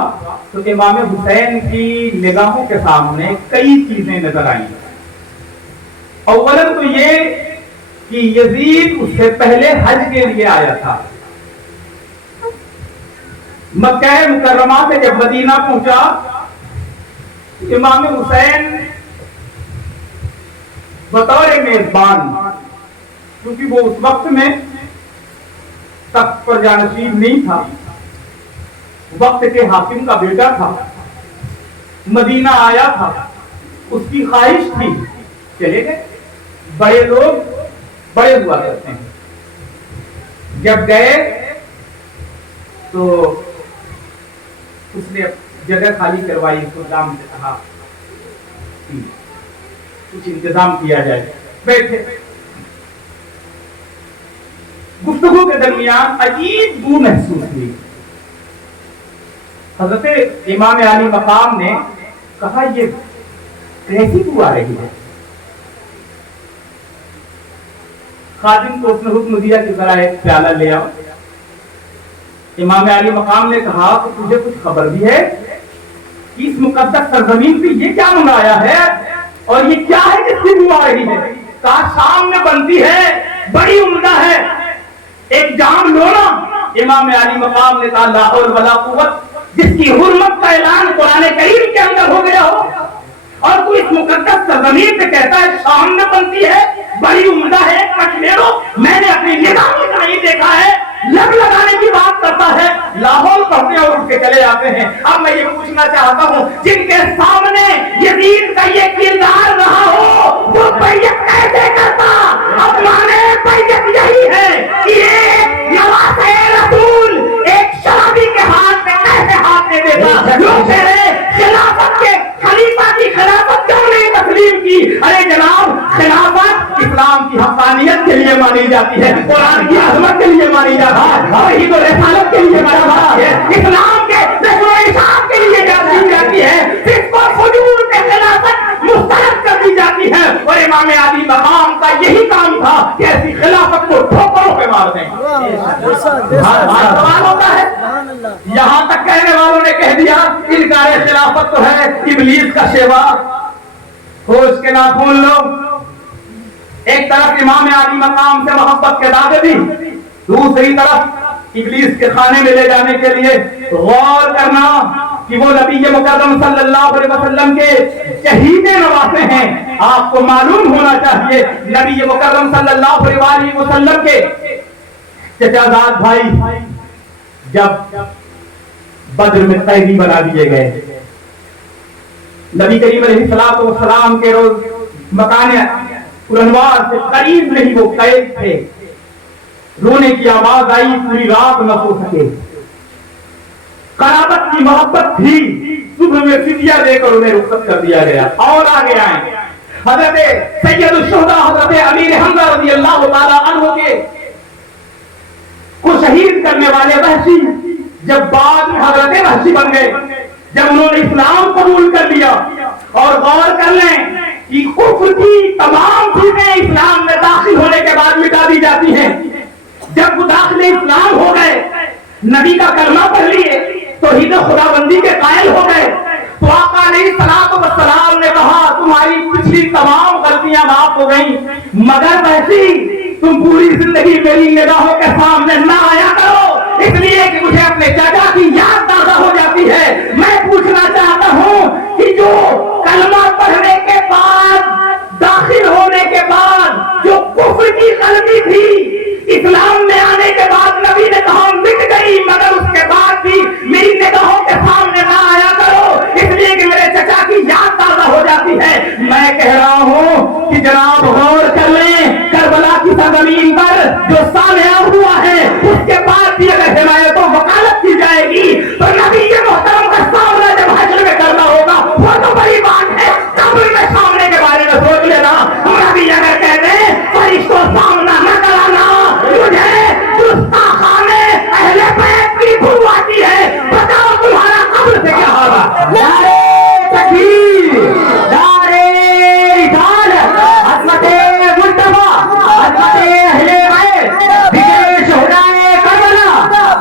تو امام حسین کی نگاہوں کے سامنے کئی چیزیں نظر آئیں۔ اولاً تو یہ کہ یزید اس سے پہلے حج کے لیے آیا تھا، مکہ مکرمہ سے جب مدینہ پہنچا امام حسین بطور میزبان، کیونکہ وہ اس وقت میں تخت پر جانشین نہیں تھا، وقت کے حاکم کا بیٹا تھا، مدینہ آیا تھا، اس کی خواہش تھی چلے گئے، بڑے لوگ بڑے ہوا کرتے ہیں، جب گئے تو اس نے جگہ خالی کروائی، خدام سے کہا کچھ انتظام کیا جائے، بیٹھے، گفتگو کے درمیان عجیب بو محسوس ہوئی۔ حضرت امام علی مقام نے کہا یہ کیسی بو آ رہی ہے؟ خادم کو اس نے حکم دیا کہ ذرا ایک پیالہ لے آؤ۔ امام علی مقام نے کہا کہ تجھے کچھ خبر بھی ہے کہ اس مقدس سرزمین پہ یہ کیا منگایا ہے اور یہ کیا ہے جس کی بو آ رہی ہے؟ کہا شام میں بنتی ہے، بڑی عمدہ ہے، ایک جام لو نا۔ امام علی مقام نے کہا لا حول ولا قوت، جس کی حرمت کا اعلان قرآن کریم کے اندر ہو گیا ہو اور تو اس مقدس سرزمین سے کہتا ہے شام میں بنتی ہے، بڑی عمدہ ہے، کٹ لے لو۔ میں نے اپنی نگاہ میں کہیں دیکھا ہے، لگ لگانے کی بات کرتا ہے، لاہور پڑھتے اور اٹھ کے چلے آتے ہیں۔ اب میں یہ پوچھنا چاہتا ہوں جن کے سامنے یزید کا یہ کردار رہا ہو وہ بیعت کیسے کرتا؟ اب مانے بیعت یہی ہے کہ ایک نواسے رسول ایک شرابی کے ہاتھ میں کیسے ہاتھ دے دیتا؟ لوگ کہہ رہے خلافت کے خلیفہ کی خلافت کیوں نہیں تسلیم کی؟ ارے جناب، خلافت اسلام کی حقانیت کے لیے مانی جاتی ہے، قرآن کی عظمت کے لیے مانی جاتی ہے، توحید و رسالت کے لیے مانی جاتی ہے، اسلام کے نظم و انصاف کے لیے جاتی جاتی ہے، فسق و فجور کے خلافت مسترد کر دی جاتی ہے۔ اور امام علی مقام کا یہی کام تھا کہ ایسی خلافت کو ٹھوکروں پہ مار دیں۔ سوال ہوتا ہے، یہاں تک کہنے والوں نے کہہ دیا انکار خلافت تو ہے ابلیس کا شیوا، کھوج کے ناخن لو۔ ایک طرف امام علی مقام سے محبت کے دعوے بھی، دوسری طرف ابلیس کے خانے میں لے جانے کے لیے غور کرنا کہ وہ نبی مکرم صلی اللہ علیہ وسلم کے چہیتے نواسے ہیں. آپ کو معلوم ہونا چاہیے نبی مکرم صلی اللہ علیہ وسلم کے چچا زاد بھائی جب بدر میں قیدی بنا دیے گئے، نبی کریم علیہ السلام کے روز مکان انوار سے قریب نہیں وہ قید تھے. رونے کی آواز آئی، پوری رات نہ سو سکے. قرابت کی محبت تھی، صبح میں فدیہ دے کر انہیں رخصت کر دیا گیا. اور آگے آئے حضرت سید الشہداء حضرت امیر حمزہ رضی اللہ تعالی عنہ کے کو شہید کرنے والے وحشی جب بعد میں حضرت وحشی بن گئے، جب انہوں نے اسلام قبول کر لیا. اور غور کر لیں کہ کفر کی تمام چیزیں اسلام میں داخل ہونے کے بعد مٹا دی جاتی ہیں. جب وہ داخل اسلام ہو گئے، نبی کا کلمہ پڑھ لیے، توحید خدا بندی کے قائل ہو گئے، تو آقا علیہ الصلوۃ والسلام نے کہا تمہاری پچھلی تمام غلطیاں معاف ہو گئیں، مگر ویسی تم پوری زندگی میری نگاہوں کے سامنے نہ آیا کرو، اس لیے کہ مجھے اپنے چچا کی یاد تازہ ہو جاتی ہے. میں پوچھنا چاہتا ہوں کہ جو کلمہ پڑھنے کے بعد، داخل ہونے کے بعد جو کفر کی غلطی تھی، اسلام میں آنے کے بعد نبی نے کہا مٹ گئی، مگر اس کے بعد بھی میری نگاہوں کے سامنے نہ آیا کرو، اس لیے کہ میرے چچا کی یاد تازہ ہو جاتی ہے. میں کہہ رہا ہوں کہ جناب غور کر لیں، کربلا کی سرزمین پر جو سامعہ ہوا ہے، اس کے بعد بھی اگر حمایت و وکالت کی جائے گی تو نبی کے محترم کا سامنا جب حشر میں کرنا ہوگا وہ تو بڑی بات ہے. قبر میں سامنے کے بارے میں سوچ لینا. نبی اگر کہہ دیں فرشتوں سامنا نہ کرانا، مجھے گستاخانے اہل بیت کی بو آتی ہے، بتاؤ تمہارا قبر سے کیا ہوگا. نعرہ تکبیر، نعرہ رسالت، عظمت مصطفیٰ، عظمت اہل بیت، ذکر شہدائے کربلا،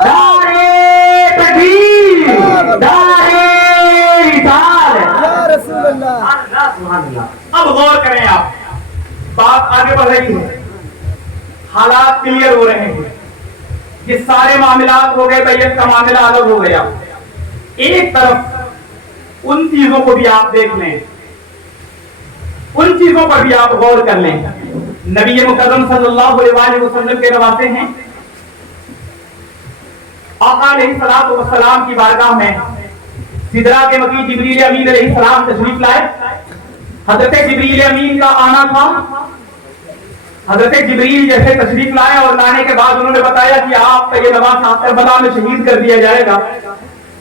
نعرہ تکبیر، نعرہ رسالت، یا رسول اللہ. اب غور کریں، آپ بات آگے بڑھ رہی ہے، حالات کلیئر ہو رہے ہیں. یہ سارے معاملات ہو گئے، بیعت کا معاملہ الگ ہو گیا. ایک طرف ان چیزوں کو بھی آپ دیکھ لیں، ان چیزوں پر بھی آپ غور کر لیں. نبی مکرم صلی اللہ علیہ وسلم کے نواسے ہیں. آقا علیہ الصلوۃ والسلام کی بارگاہ میں سدرا کے مکی جبریل امین علیہ السلام تشریف لائے. حضرت جبریل امین کا آنا تھا. حضرت جبریل جیسے تشریف لائے اور لانے کے بعد انہوں نے بتایا کہ آپ کا یہ نواسہ کربلا میں شہید کر دیا جائے گا.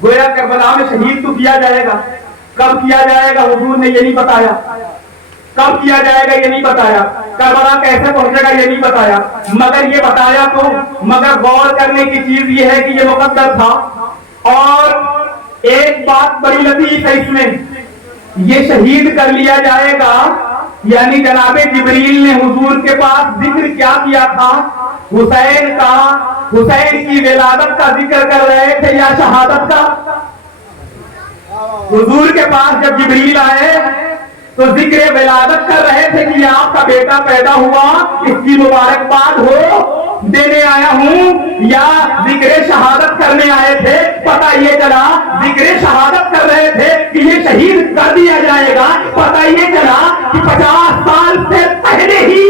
گویا کربلا میں شہید تو کیا جائے گا، کب کیا جائے گا حضور نے یہ نہیں بتایا، کب کیا جائے گا یہ نہیں بتایا، کربلا کیسے پہنچے گا یہ نہیں بتایا، مگر یہ بتایا تو، مگر غور کرنے کی چیز یہ ہے کہ یہ مقدر تھا. اور ایک بات بڑی لطیف ہے اس میں، یہ شہید کر لیا جائے گا، یعنی جناب جبریل نے حضور کے پاس ذکر کیا کیا تھا؟ حسین کا، حسین کی ولادت کا ذکر کر رہے تھے یا شہادت کا؟ حضور کے پاس جب جبریل آئے تو ذکر ولادت کر رہے تھے کہ آپ کا بیٹا پیدا ہوا، اس کی مبارکباد ہو دینے آیا ہوں، یا ذکر شہادت کرنے آئے تھے؟ پتہ یہ چلا ذکر شہادت کر رہے تھے کہ یہ شہید کر دیا جائے گا. پتہ یہ چلا کہ 50 سال سے پہلے ہی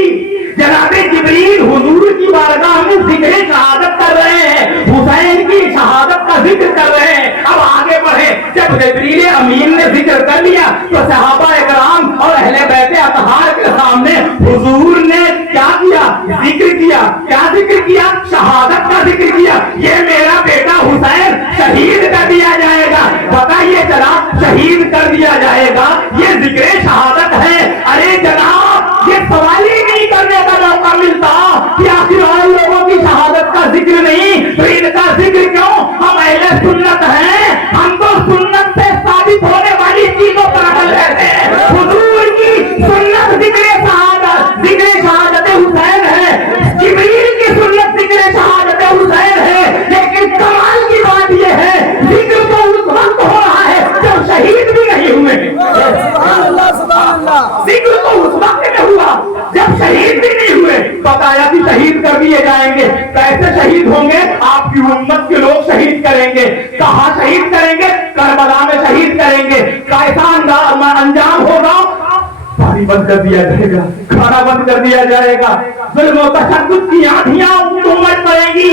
جناب جبریل حضور کی بارگاہ میں ذکر شہادت کر رہے ہیں، حسین کی شہادت کا ذکر کر رہے ہیں. اب آگے بڑھے، جب جبریل امین نے ذکر کر لیا تو صحابہ اکرام اور اہل بیت اطہار کے سامنے حضور نے کیا کیا؟ ذکر کیا. کیا ذکر کیا؟ شہادت کا ذکر کیا. یہ میرا بیٹا حسین شہید کر دیا جائے گا. پتہ یہ چلا شہید کر دیا جائے گا، یہ ذکر شہادت ہے. ارے جناب یہ سوال ہی نہیں کرنے کا موقع ملتا کہ آخر ان لوگوں کی شہادت کا ذکر نہیں تو ان کا ذکر کیوں؟ ہم اہل سنت ہیں، ہم تو سنت سے ثابت ہونے والی چیزوں پر عمل کرتے ہیں. حضور کی سنت ذکر شہادت، ذکر شہادت حسین ہے. جبریل کی سنت ذکر شہادت حسین ہے. لیکن کمال کی بات یہ ہے ذکر تو اس وقت ہو رہا ہے جب شہید بھی نہیں نہیں ہوئے ہیں. ذکر تو اس وقت میں ہوا جب شہید بھی نہیں ہوئے. بتایا کہ شہید کر دیے جائیں گے. کیسے شہید ہوں گے؟ آپ کی امت کے لوگ شہید کریں گے. کہاں شہید کریں گے؟ کربلا میں شہید کریں گے. کیسا انجام ہوگا؟ پانی بند کر دیا جائے گا, کھانا بند کر دیا جائے گا, ظلم و تشدد کی آندھیاں امت پڑے گی.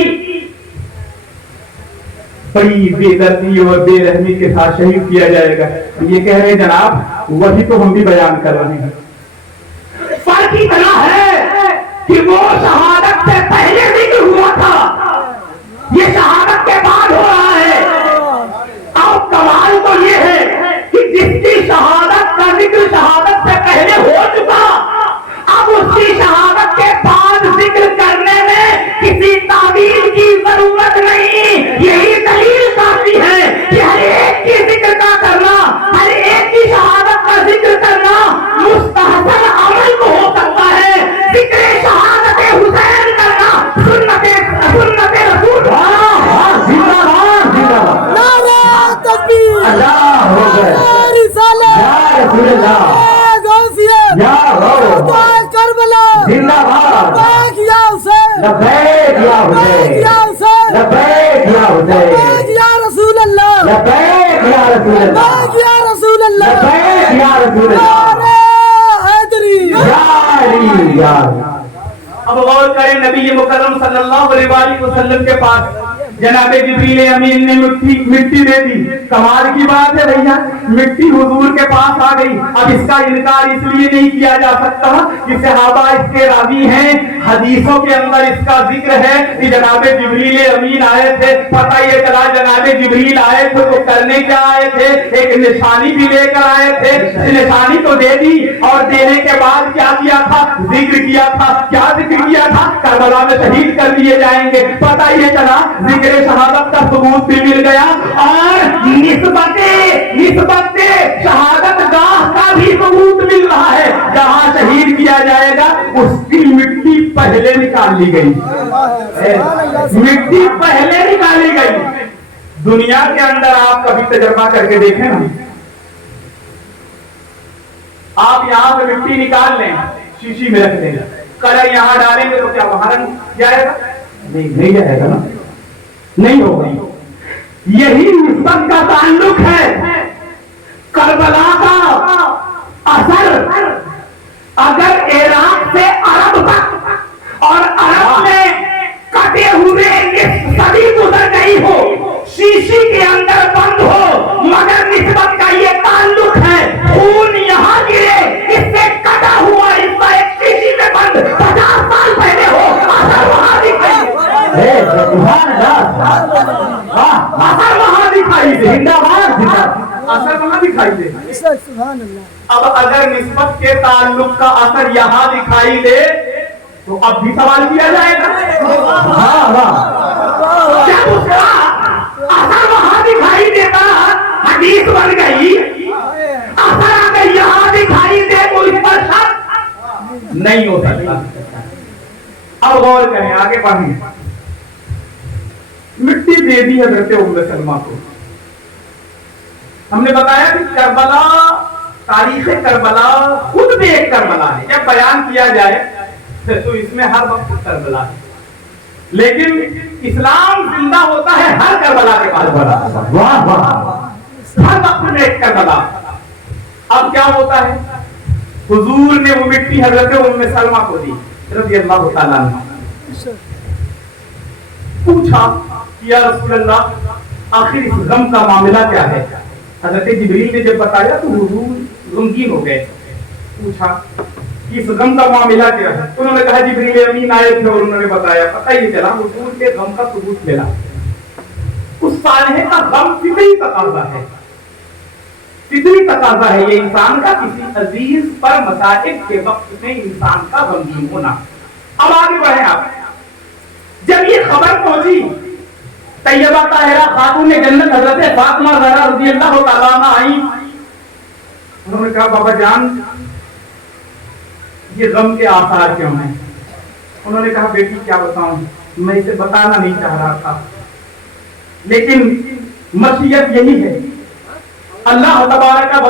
بڑی بے دردی اور بے رحمی کے ساتھ شہید کیا جائے گا. یہ کہہ رہے ہیں جناب, وہی تو ہم بھی بیان کر رہے ہیں. فرق اتنا ہے کہ وہ شہادت سے پہلے ذکر ہوا تھا, یہ شہادت کے بعد ہو رہا ہے. اب کمال تو یہ ہے کہ جس کی شہادت کا ذکر شہادت سے پہلے ہو چکا, اب اس کی شہادت کے بعد ذکر کرنے میں کسی تعبیر کی ضرورت نہیں. یہی دلیل کافی ہے کہ ہر ایک کی ذکر کا کرنا, ہر ایک کی شہادت کا ذکر کرنا مستحسن عمل کو ہو سکتا ہے. ذکر شہادت حسین کرنا سنت رسول نعرہ تکبیر اللہ ہو گئے رسالت یا رسول اللہ غوثیت یا غوث کربلا زندہ باد لبیک یا حسین لبیک یا لبیک یا حسین حسین لبیک یا حسین لبیک یا رسول اللہ لبیک یا رسول اللہ لبیک یا رسول اللہ لبیک یا رسول اللہ نعرہ حیدری یا علی یا علی. اب غور کریں, نبی مکرم صلی اللہ علیہ وسلم کے پاس جناب جبریل امین نے مٹی دے دی. کمال کی بات ہے بھیا, مٹی حضور کے پاس آ گئی. اب اس کا انکار اس لیے نہیں کیا جا سکتا کہ صحابہ اس کے راوی ہیں, حدیثوں کے اندر اس کا ذکر ہے کہ جناب جبریل امین آئے تھے. پتہ یہ چلا جناب جبریل آئے تھے تو کرنے کیا آئے تھے؟ ایک نشانی بھی لے کر آئے تھے. نشانی تو دے دی اور دینے کے بعد کیا کیا تھا؟ ذکر کیا تھا. کیا ذکر کیا تھا؟ کربلا میں شہید کر دیے جائیں گے. پتہ یہ چلا ذکر شہادت کا ثبوت بھی مل گیا اور نسبت شہادت گاہ کا بھی ثبوت مل رہا ہے. جہاں شہید کیا جائے گا اس کی مٹی پہلے نکال لی گئی, مٹی پہلے نکالی گئی. دنیا کے اندر آپ کبھی تجربہ کر کے دیکھیں نا, آپ یہاں سے مٹی نکال لیں, شیشی میں رکھ دیں, کلر یہاں ڈالیں گے تو کیا وہاں جائے گا؟ نہیں جائے گا نا, نہیں ہوگا. یہی نسبت کا تعلق ہے. کربلا کا اثر اگر عراق سے عرب تک اور عرب میں کٹے ہوئے صدی گزر گئی ہو, شیشی کے اندر بند ہو, مگر نسبت کا یہ تعلق ہے خون یہاں گرے, اس سے کٹا ہوا حصہ ایک شیشی میں بند 50 سال پہلے ہو, اثر وہاں دکھائی اثر وہاں دکھائی دے. اثر وہاں دکھائی دے. اب اگر نسبت کے تعلق کا اثر یہاں دکھائی دے تو اب بھی سوال کیا جائے گا. جب اس کا اثر وہاں دکھائی دیتا حدیث بن گئی, اثر اگر یہاں دکھائی دے تو اس پر شک نہیں ہو سکتا. اب غور کریں, آگے پڑھیں. مٹی دے دی حضرت ام سلمہ کو. ہم نے بتایا کہ کربلا, تاریخ کربلا خود بھی ایک کربلا ہے. جب بیان کیا جائے تو اس میں ہر وقت کربلا ہے, لیکن اسلام زندہ ہوتا ہے ہر کربلا کے بعد, ہر وقت میں ایک کربلا. اب کیا ہوتا ہے, حضور نے وہ مٹی حضرت ام سلمہ کو دی رضی اللہ تعالیٰ عنہ. پوچھا یا رسول اللہ آخر اس غم کا معاملہ کیا ہے؟ حضرت جبریل نے جب بتایا تو حضور غمگین ہو گئے. پوچھا اس غم کا معاملہ کیا ہے؟ انہوں نے کہا جبریل امین آئے تھے اور انہوں نے بتایا. پتہ یہ چلا حضور کے غم کا ثبوت ملا. اس سالحے کا غم کتنی تقاضا ہے, کتنی تقاضا ہے یہ انسان کا کسی عزیز پر مصائب کے وقت میں انسان کا غمگین ہونا. اب آگے بڑھیں آپ. جب یہ خبر پہنچی طیبہ طاہرہ خاتون جنت حضرت فاطمہ زہرا رضی اللہ تعالیٰ عنہ آئیں, انہوں نے کہا بابا جان یہ غم کے آثار کیوں ہیں؟ انہوں نے کہا بیٹی کیا بتاؤں, میں اسے بتانا نہیں چاہ رہا تھا, لیکن مشیت یہی ہے. اللہ تبارک و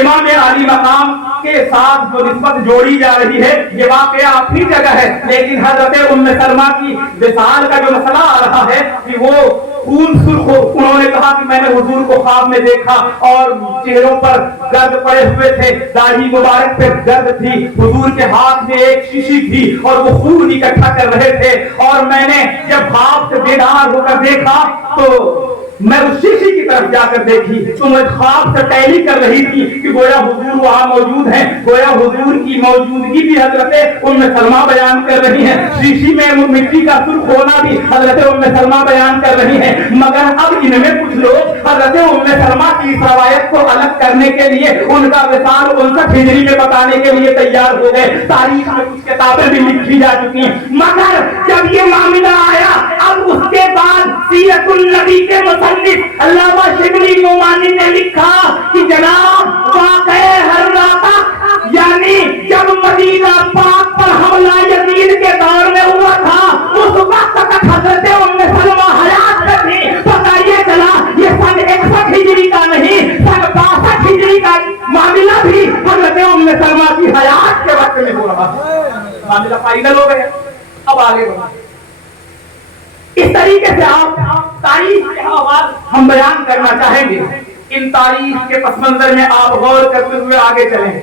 امام علی مقام کے ساتھ جو نسبت جوڑی جا رہی ہے یہ واقعہ اپنی جگہ ہے، لیکن حضرت ام سلمہ کی وصال کا جو مسئلہ آ رہا ہے کہ وہ خون سرخ ہو، انہوں نے کہا کہ میں نے حضور کو خواب میں دیکھا اور چہروں پر گرد پڑے ہوئے تھے، داڑھی مبارک پہ گرد تھی، حضور کے ہاتھ میں ایک شیشی تھی اور وہ خون اکٹھا کر رہے تھے، اور میں نے جب خواب سے بیدار ہو کر دیکھا تو میں اس شیشی کی طرف جا کر دیکھی تو میں خواب سے ٹیلی کر رہی تھی کہ گویا حضور وہاں موجود ہیں، گویا حضور کی موجودگی بھی حضرت ام سلمہ بیان کر رہی ہیں، شیشی میں مٹی کا سرخ ہونا بھی حضرت ام سلمہ بیان کر رہی ہیں۔ مگر اب ان میں کچھ لوگ حضرت ام سلمہ کی اس روایت کو الگ کرنے کے لیے ان کا وصال 59 ہجری میں بتانے کے لیے تیار ہو گئے، تاریخ میں کچھ کتابیں بھی لکھی جا چکی ہیں، مگر جب یہ معاملہ آیا اب اس کے بعد سیرت النبی کے مصنف علامہ شبلی نعمانی نے لکھا کہ جناب واقعہ حراتہ یعنی جب مدینہ پاک پر حملہ یزید کے دور میں ہوا تھا اس وقت تک حضرت ام سلمہ حیات میں تھی، پتہ یہ چلا یہ سن 61 ہجری کا نہیں سن 62 ہجری کا معاملہ بھی حضرت ام سلمہ کی حیات کے وقت میں ہو رہا تھا، معاملہ فائنل ہو گیا۔ اب آگے بڑھا اس طریقے سے آپ تاریخ کے حوالے ہم بیان کرنا چاہیں گے، ان تاریخ کے پس منظر میں آپ غور کرتے ہوئے آگے چلیں،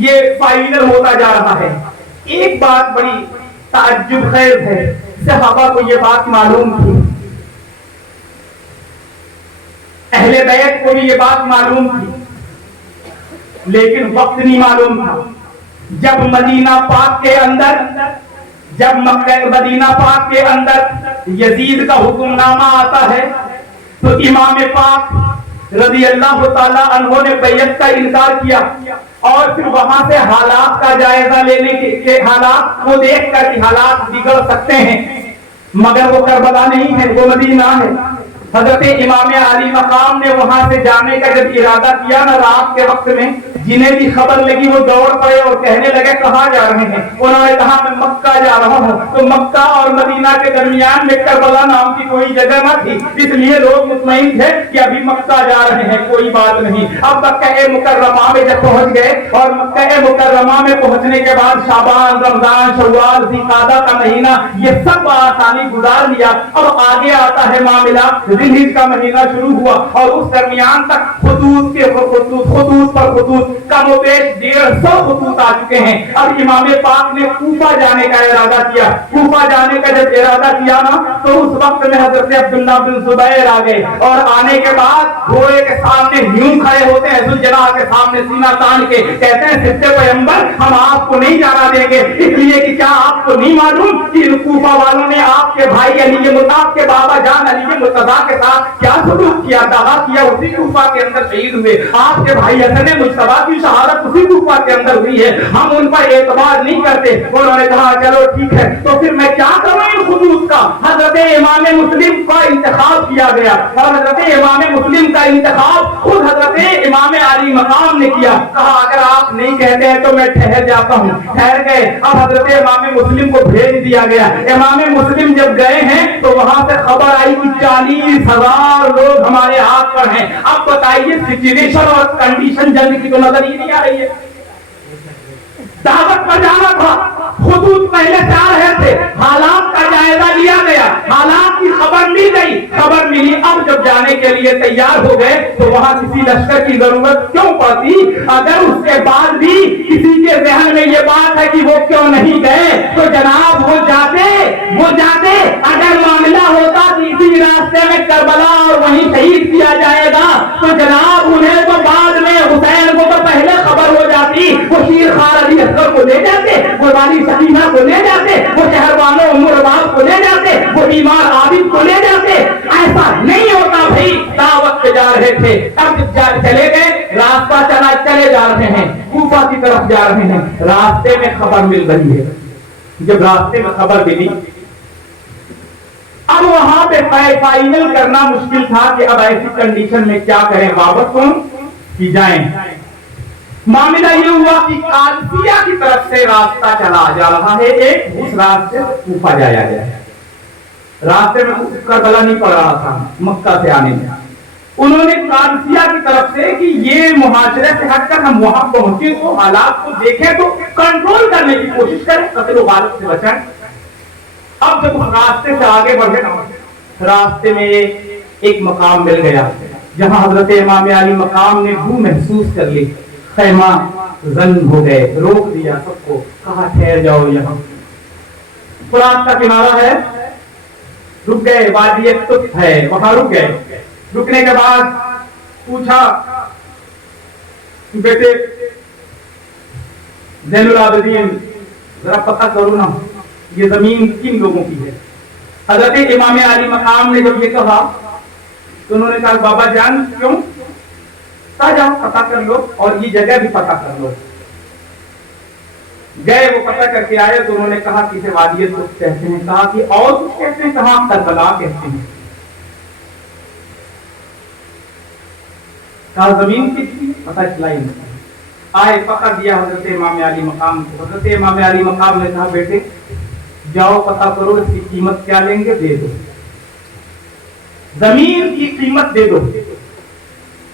یہ فائنل ہوتا جا رہا ہے۔ ایک بات بڑی تعجب خیز ہے، صحابہ کو یہ بات معلوم تھی، اہل بیت کو بھی یہ بات معلوم تھی، لیکن وقت نہیں معلوم تھا۔ جب مدینہ پاک کے اندر جب مدینہ پاک کے اندر یزید کا حکم نامہ آتا ہے تو امام پاک رضی اللہ تعالی عنہ نے بیعت کا انکار کیا اور پھر وہاں سے حالات کا جائزہ لینے کے حالات کو دیکھ کر کہ حالات بگڑ سکتے ہیں، مگر وہ کربلا نہیں ہے، وہ مدینہ ہے۔ حضرت امام علی مقام نے وہاں سے جانے کا جب ارادہ کیا نا رات کے وقت میں، جنہیں بھی خبر لگی وہ دوڑ پڑے اور کہنے لگے کہاں جا رہے ہیں؟ انہوں نے کہا میں مکہ جا رہا ہوں، تو مکہ اور مدینہ کے درمیان میں کربلا نام کی کوئی جگہ نہ تھی، اس لیے لوگ مطمئن تھے کہ ابھی مکہ جا رہے ہیں، کوئی بات نہیں۔ اب مکہ مکرمہ میں جب پہنچ گئے اور مکہ مکرمہ میں پہنچنے کے بعد شعبان، رمضان، شوال، ذوالقعدہ کا مہینہ یہ سب آسانی گزار لیا۔ اب آگے آتا ہے معاملہ، ذوالحجہ کا مہینہ شروع ہوا اور اس درمیان تک خطوط پر خطوط کم و بیش 150 خطوط آ چکے ہیں۔ اب امام پاک نے کوفہ جانے کا ارادہ کیا، کوفہ جانے کا جب ارادہ کیا نا تو اس وقت میں حضرت عبداللہ بن زبیر آ گئے اور آنے کے بعد گھوڑے کے سامنے یوں کھڑے ہوتے ہیں ذوالجلال کے سامنے سینہ تان کے، کہتے ہیں سبتے پیغمبر ہم آپ کو نہیں جانا دیں گے، اس لیے کہ کیا آپ کو نہیں معلوم کہ کوفہ والوں نے آپ کے بھائی علی مطاف کے بابا جان علی مرتضیٰ کے ساتھ کیا سلوک کیا، دعا کیا، اسی کوفہ کے اندر شہید ہوئے، آپ کے بھائی حسن مجتبیٰ کی شہادت اسی کوفہ کے اندر ہوئی ہے، ہم ان پر اعتبار نہیں کرتے۔ انہوں نے کہا چلو ٹھیک ہے، تو پھر میں کیا کروں ان خطوط کا؟ حضرت امام مسلم کا انتخاب کیا گیا اور حضرت امام مسلم کا انتخاب خود حضرت امام علی مقام نے کیا، کہا اگر آپ نہیں کہتے ہیں تو میں ٹھہر جاتا ہوں۔ ٹھہر گئے، اب حضرت امام مسلم کو بھیج دیا گیا۔ امام مسلم جب گئے ہیں تو وہاں سے خبر آئی کہ 40,000 لوگ ہمارے ہاتھ پر ہیں۔ اب بتائیے سچویشن اور کنڈیشن جنگ کی تو نظر ہی نہیں آ رہی ہے۔ دعوت پر جانا تھا، خطوط پہلے سے آ رہے تھے، حالات کا جائزہ لیا گیا، حالات کی خبر لی گئی، خبر ملی، اب جب جانے کے لیے تیار ہو گئے تو وہاں کسی لشکر کی ضرورت کیوں پڑتی؟ اگر اس کے بعد بھی کسی کے ذہن میں یہ بات ہے کہ وہ کیوں نہیں گئے تو جناب وہ جاتے اگر معاملہ ہوتا کہ اسی راستے میں کربلا اور وہیں شہید کیا جائے گا تو جناب انہیں تو بعد میں حسین کو تو پہلے خبر ہو جاتی، وہ شیر خار علی اصغر کو لے جاتے، وہ والی سکینہ کو لے جاتے، وہ شہر والوں عمر عباس کو لے جاتے، وہ بیمار عابد کو لے جاتے۔ ایسا نہیں ہوتا بھائی، دعوت پہ جا رہے تھے، اب چلے گئے، راستہ چلے جا رہے ہیں، کوفہ کی طرف جا رہے ہیں، راستے میں خبر مل رہی ہے۔ جب راستے میں خبر ملی اب وہاں پہ فائنل کرنا مشکل تھا کہ اب ایسی کنڈیشن میں کیا کریں، واپس کون کی جائیں۔ معاملہ یہ ہوا کہ قادسیہ کی طرف سے راستہ چلا جا رہا ہے، ایک اس راستے سے کوفہ جایا گیا ہے، راستے میں کربلا نہیں پڑ رہا تھا مکہ سے آنے میں، انہوں نے قادسیہ کی طرف سے کہ یہ معاشرے سے ہٹ کر ہم وہاں پہنچے تو حالات کو دیکھیں تو کنٹرول کرنے کی کوشش کریں، قتل و غارت سے بچائیں۔ اب جب راستے سے آگے بڑھے نا، راستے میں ایک مقام مل گیا جہاں حضرت امام علی مقام نے بو محسوس کر لی، خیمہ زن ہو گئے، روک دیا سب کو، کہا ٹھہر جاؤ یہاں، فرات کا کنارہ ہے، رک گئے، وادی تف ہے وہاں رک گئے۔ رکنے کے بعد پوچھا بیٹے زین العابدین ذرا پتہ کرو نا یہ زمین کن لوگوں کی ہے؟ حضرت امام علی مقام نے جب یہ کہا تو انہوں نے کہا بابا جان کیوں؟ جاؤ پتہ کر لو اور یہ جگہ بھی پتہ کر لو۔ گئے، وہ پتہ کر کے آئے تو انہوں نے کہا کہ اسے وادی تف کہتے ہیں، کہا کہ اور کچھ کہتے ہیں، کہاں کربلا کہتے ہیں، کہا زمین کی تھی، پتہ چلا ہی نہیں۔ آئے پتہ دیا حضرت امام علی مقام کو، حضرت امام علی مقام نے کہا بیٹے جاؤ پتہ کرو اس کی قیمت کیا لیں گے، دے دو، زمین کی قیمت دے دو۔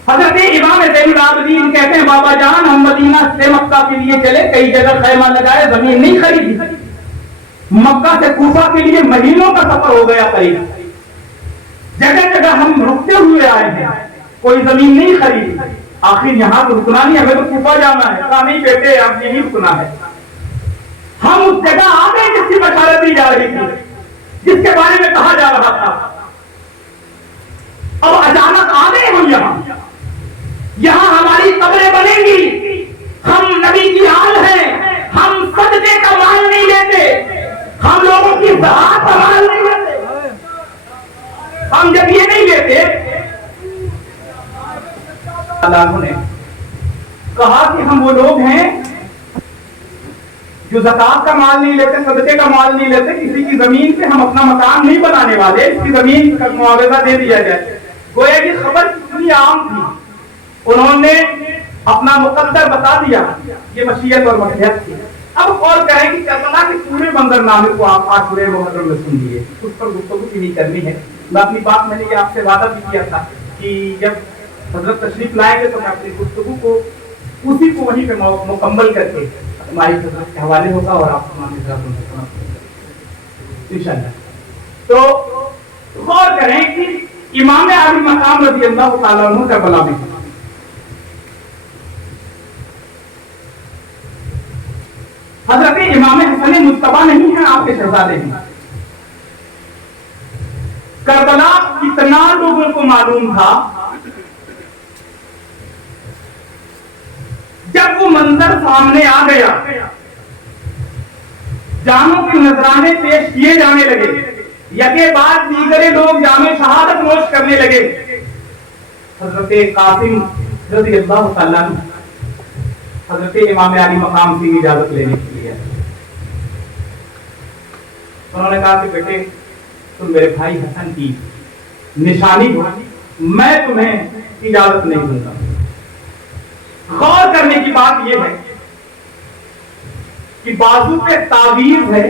حضرت امام زین العابدین کہتے ہیں بابا جان ہم مدینہ سے مکہ کے لیے چلے، کئی جگہ خیمہ لگائے، زمین نہیں خریدی، مکہ سے کوفہ کے لیے مہینوں کا سفر ہو گیا قریب، جگہ جگہ ہم رکتے ہوئے آئے ہیں، کوئی زمین نہیں خریدی، آخر یہاں تو رکنا نہیں، ہمیں تو کوفہ جانا ہے، کہا نہیں بیٹے آپ یہیں رکنا ہے۔ ہم اس جگہ آ گئے جس کی بشارت دی جا رہی تھی، جس کے بارے میں کہا جا رہا تھا، اب اچانک آ گئے ہم یہاں ہماری قبریں بنیں گی، ہم نبی کی آل ہیں، ہم صدقے کا مال نہیں لیتے، ہم لوگوں کی ذات کا مال نہیں لیتے، ہم جب یہ نہیں لیتے، اللہ نے کہا کہ ہم وہ لوگ ہیں جو زکات کا مال نہیں لیتے، صدقے کا مال نہیں لیتے، کسی کی زمین پہ ہم اپنا مکان نہیں بنانے والے، اس کی زمین کا معاوضہ دے دیا جائے۔ گویا کہ خبر کتنی عام تھی، انہوں نے اپنا مقدر بتا دیا، یہ مشیت اور مصلحت تھی۔ اب اور کہیں کہ کربلا کے پورے منظرنامے کو آپ آشورے محرم میں سن لیے، اس پر گفتگو نہیں کرنی ہے۔ میں اپنی بات میں نے یہ آپ سے وعدہ بھی کیا تھا کہ جب حضرت تشریف لائیں گے تو میں اپنی گفتگو کو اسی کو وہیں پہ مکمل کر کے ہماری حضرت کے حوالے ہوگا اور آپ انشاءاللہ۔ تو غور کریں کہ امام علی مقام رضی اللہ تعالیٰ عنہ کربلا میں حضرت امام حسن مجتبیٰ نہیں ہیں، آپ کے شہزادے ہیں۔ کربلا کتنا لوگوں کو معلوم تھا، جب وہ منظر سامنے آ گیا، جانوں کے نذرانے پیش کیے جانے لگے، یکے بعد دیگرے لوگ جام شہادت نوش کرنے لگے، حضرت قاسم رضی اللہ تعالیٰ عنہ حضرت امام علی مقام کی اجازت لینے کے لیے انہوں نے کہا کہ بیٹے تم میرے بھائی حسن کی نشانی ہو، میں تمہیں اجازت نہیں دوں گا۔ غور کرنے کی بات یہ ہے کہ بازو پہ تعویذ ہے،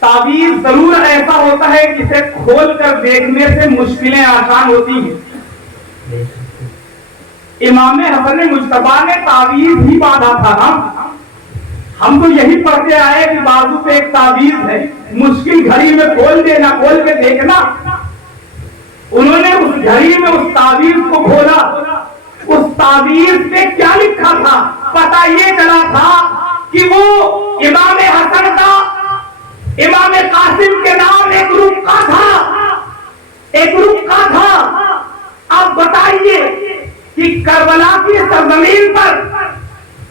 تعویذ ضرور ایسا ہوتا ہے کہ اسے کھول کر دیکھنے سے مشکلیں آسان ہوتی ہیں۔ امام حسن مجتبیٰ نے تعویذ ہی باندھا تھا نا، ہم تو یہی پڑھتے آئے کہ بازو پہ ایک تعویذ ہے، مشکل گھڑی میں کھول دینا، کھول کے دیکھنا۔ انہوں نے اس گھڑی میں اس تعویذ کو کھولا، اس تعویذ پہ کیا لکھا تھا؟ پتہ یہ چلا تھا کہ وہ امام حسن کا، امام قاسم کے نام ایک رکا تھا، ایک رکا تھا۔ اب بتائیے کہ کربلا کی سرزمین پر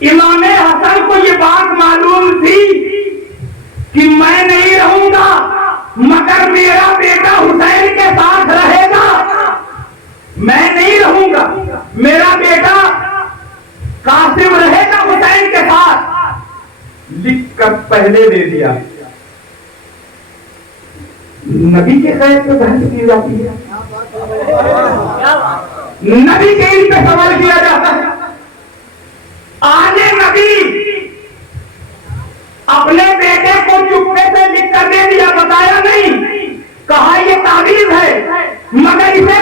امام حسن کو یہ بات معلوم تھی کہ میں نہیں رہوں گا مگر میرا بیٹا حسین کے ساتھ رہے گا، میں نہیں رہوں گا، میرا بیٹا قاسم رہے گا حسین کے ساتھ، لکھ کر پہلے دے دیا۔ نبی کے خیر پہ بحث کی جاتی ہے، نبی کے ان پہ سوال کیا جاتا ہے۔ آج نبی اپنے بیٹے کو چپکے سے لکھ کر دے دیا، بتایا نہیں، کہا یہ تعویذ ہے مگر اسے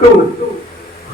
2